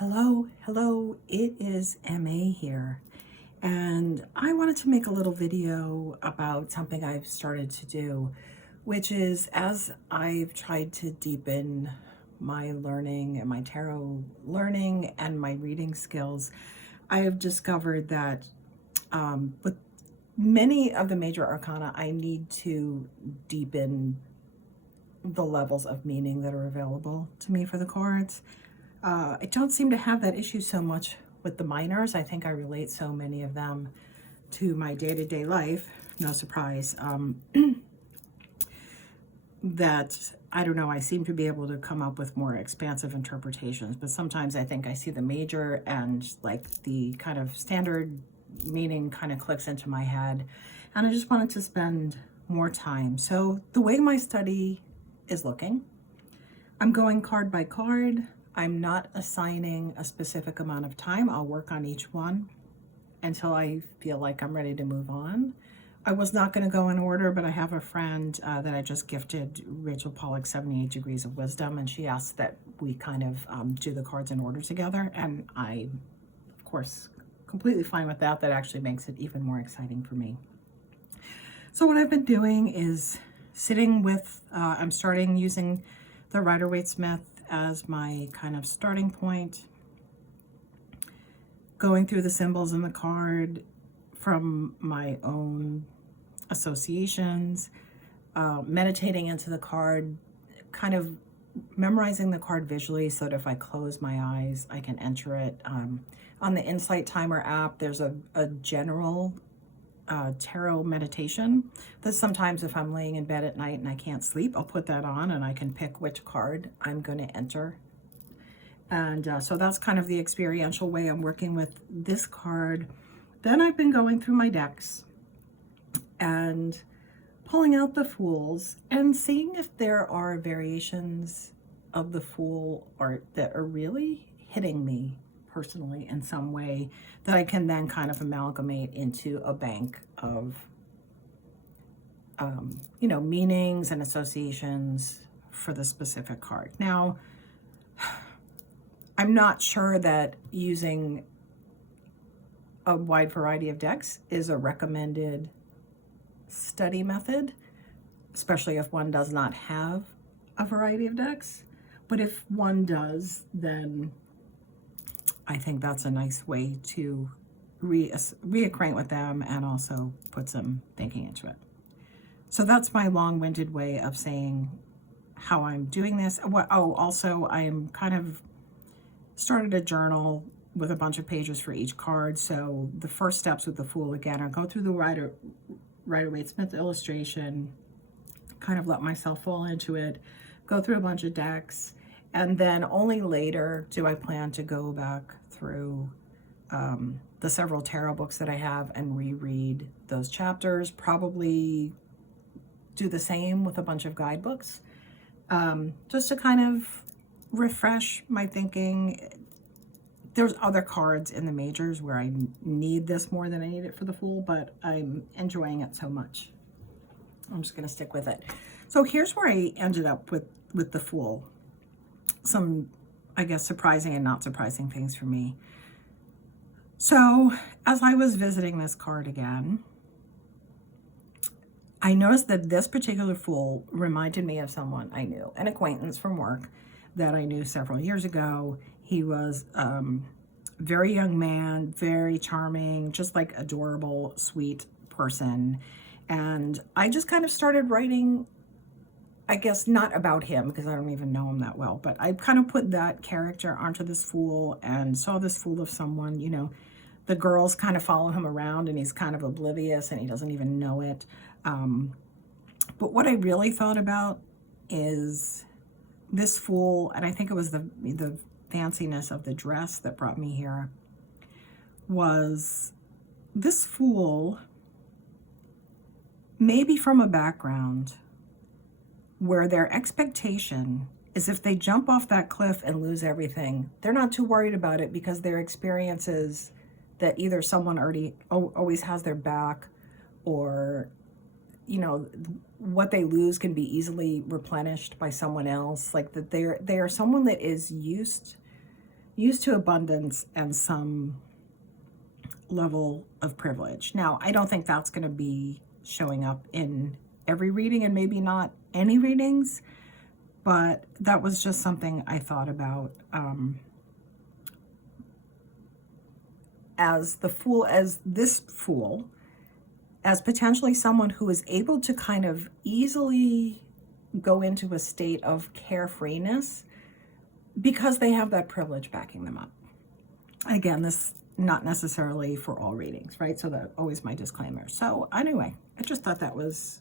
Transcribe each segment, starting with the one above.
Hello, it is MA here, and I wanted to make a little video about something I've started to do, which is as I've tried to deepen my learning and my tarot learning and my reading skills, I have discovered that with many of the major arcana, I need to deepen the levels of meaning that are available to me for the cards. I don't seem to have that issue so much with the minors. I think I relate so many of them to my day-to-day life, no surprise, that, I don't know, I seem to be able to come up with more expansive interpretations, but sometimes I think I see the major and like the kind of standard meaning kind of clicks into my head, and I just wanted to spend more time. So the way my study is looking, I'm going card by card. I'm not assigning a specific amount of time. I'll work on each one until I feel like I'm ready to move on. I was not going to go in order, but I have a friend that I just gifted Rachel Pollack's 78 Degrees of Wisdom, and she asked that we kind of do the cards in order together, and I, of course, completely fine with that. That actually makes it even more exciting for me. So what I've been doing is sitting with, I'm starting using the Rider-Waite-Smith as my kind of starting point, going through the symbols in the card from my own associations, meditating into the card, kind of memorizing the card visually so that if I close my eyes, I can enter it. On the Insight Timer app, there's a general tarot meditation that sometimes if I'm laying in bed at night and I can't sleep, I'll put that on and I can pick which card I'm going to enter. And so that's kind of the experiential way I'm working with this card. Then I've been going through my decks and pulling out the Fools and seeing if there are variations of the Fool art that are really hitting me personally in some way that I can then kind of amalgamate into a bank of, meanings and associations for the specific card. Now, I'm not sure that using a wide variety of decks is a recommended study method, especially if one does not have a variety of decks. But if one does, then I think that's a nice way to reacquaint with them and also put some thinking into it. So that's my long-winded way of saying how I'm doing this. Also, I am kind of started a journal with a bunch of pages for each card. So the first steps with the Fool, again, are go through the Rider-Waite-Smith illustration, kind of let myself fall into it, go through a bunch of decks, and then only later do I plan to go back through the several tarot books that I have and reread those chapters. Probably do the same with a bunch of guidebooks, just to kind of refresh my thinking. There's other cards in the majors where I need this more than I need it for the Fool, but I'm enjoying it so much. I'm just going to stick with it. So here's where I ended up with the Fool. Some, I guess, surprising and not surprising things for me. So as I was visiting this card again, I noticed that this particular Fool reminded me of someone I knew, an acquaintance from work that I knew several years ago. He was very young man, very charming, just like adorable, sweet person. And I just kind of started writing, I guess not about him because I don't even know him that well, but I kind of put that character onto this Fool and saw this Fool of someone, the girls kind of follow him around and he's kind of oblivious and he doesn't even know it. But what I really thought about is this Fool, and I think it was the fanciness of the dress that brought me here, was this Fool maybe from a background where their expectation is if they jump off that cliff and lose everything, they're not too worried about it because their experience is that either someone always has their back, or what they lose can be easily replenished by someone else. Like that they are someone that is used used to abundance and some level of privilege. Now, I don't think that's going to be showing up in every reading, and maybe not any readings, but that was just something I thought about as the Fool, as this Fool, as potentially someone who is able to kind of easily go into a state of carefreeness because they have that privilege backing them up. Again, this not necessarily for all readings, right? So that's always my disclaimer. So anyway, I just thought that was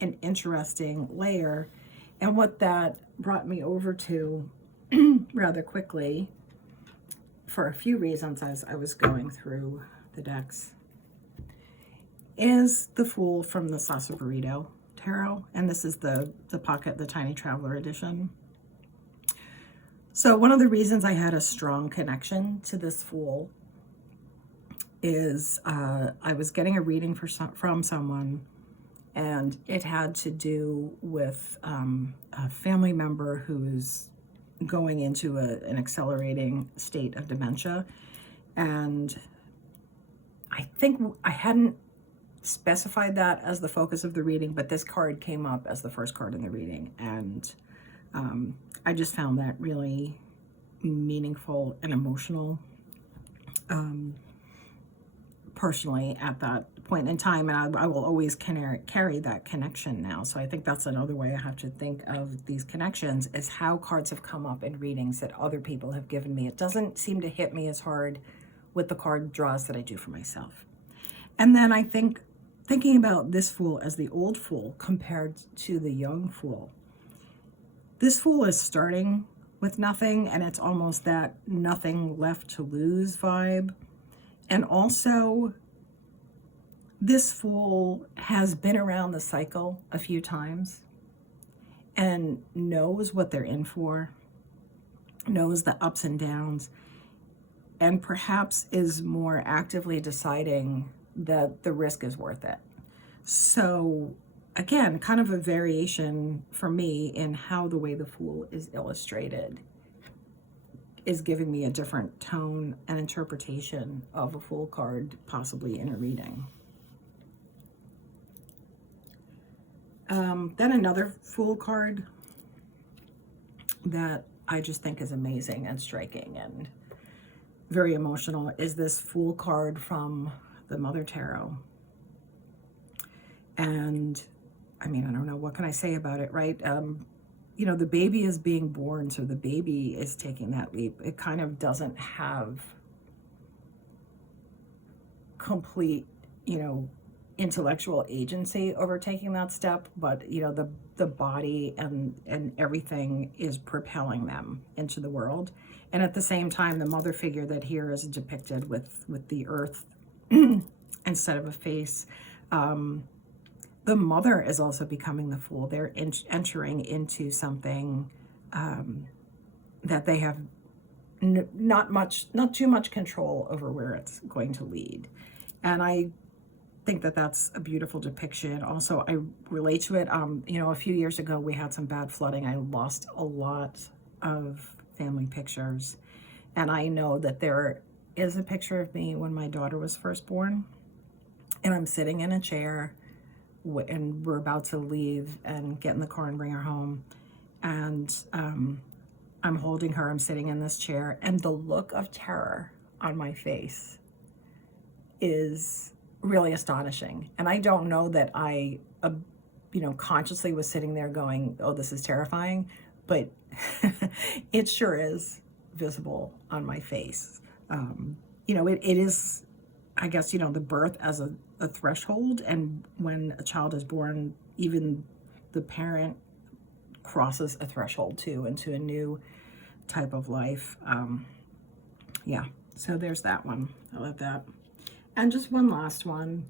an interesting layer. And what that brought me over to rather quickly, for a few reasons as I was going through the decks, is the Fool from the Saucer Burrito Tarot. And this is the Pocket, the Tiny Traveler edition. So one of the reasons I had a strong connection to this Fool is I was getting a reading from someone, and it had to do with a family member who's going into an accelerating state of dementia. And I think I hadn't specified that as the focus of the reading, but this card came up as the first card in the reading. And I just found that really meaningful and emotional personally at that point in time, and I will always carry that connection now. So I think that's another way I have to think of these connections, is how cards have come up in readings that other people have given me. It doesn't seem to hit me as hard with the card draws that I do for myself. And then I think thinking about this Fool as the old Fool compared to the young Fool. This Fool is starting with nothing, and it's almost that nothing left to lose vibe. And also, this Fool has been around the cycle a few times and knows what they're in for, knows the ups and downs, and perhaps is more actively deciding that the risk is worth it. So again, kind of a variation for me in how the way the Fool is illustrated is giving me a different tone and interpretation of a Fool card, possibly in a reading. Then another Fool card that I just think is amazing and striking and very emotional is this Fool card from the Mother Tarot. And I mean, I don't know, what can I say about it, right? You know, the baby is being born, so the baby is taking that leap. It kind of doesn't have complete, you know, intellectual agency over taking that step, but you know, the body and everything is propelling them into the world. And at the same time, the mother figure that here is depicted with the earth instead of a face. The mother is also becoming the Fool. They're entering into something that they have not too much control over where it's going to lead. And I think that that's a beautiful depiction. Also, I relate to it. You know, a few years ago, we had some bad flooding. I lost a lot of family pictures. And I know that there is a picture of me when my daughter was first born. And I'm sitting in a chair, and we're about to leave and get in the car and bring her home. And I'm holding her, I'm sitting in this chair, and the look of terror on my face is really astonishing. And I don't know that I, you know, consciously was sitting there going, oh, this is terrifying, but it sure is visible on my face. You know, it is, I guess, you know, the birth as a threshold, and when a child is born, even the parent crosses a threshold too into a new type of life. Yeah, so there's that one. I love that. And just one last one.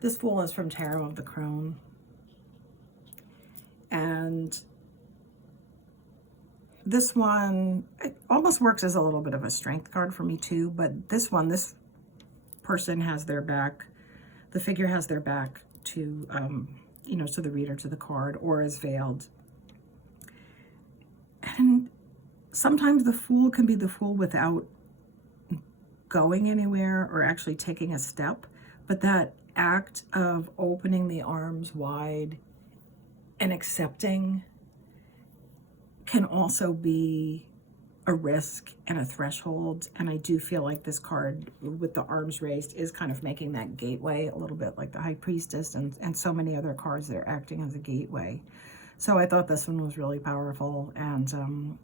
This Fool is from Tarot of the Crone, and this one, it almost works as a little bit of a strength card for me too, but this one, this person has their back, the figure has their back to, you know, to the reader, to the card, or is veiled. And And sometimes the Fool can be the Fool without going anywhere or actually taking a step, but that act of opening the arms wide and accepting can also be a risk and a threshold. And I do feel like this card with the arms raised is kind of making that gateway, a little bit like the High Priestess and so many other cards that are acting as a gateway. So I thought this one was really powerful and,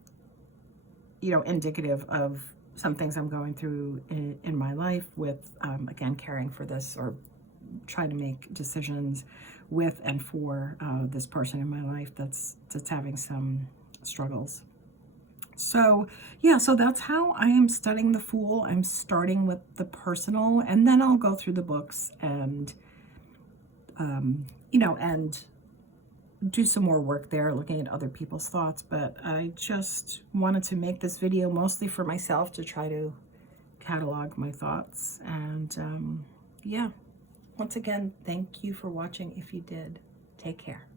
you know, indicative of some things I'm going through in my life with, again, caring for this or trying to make decisions with and for this person in my life that's having some struggles. So yeah, so that's how I am studying the Fool. I'm starting with the personal, and then I'll go through the books and, you know, and do some more work there, looking at other people's thoughts. But I just wanted to make this video mostly for myself to try to catalog my thoughts. And yeah, once again, thank you for watching if you did. Take care.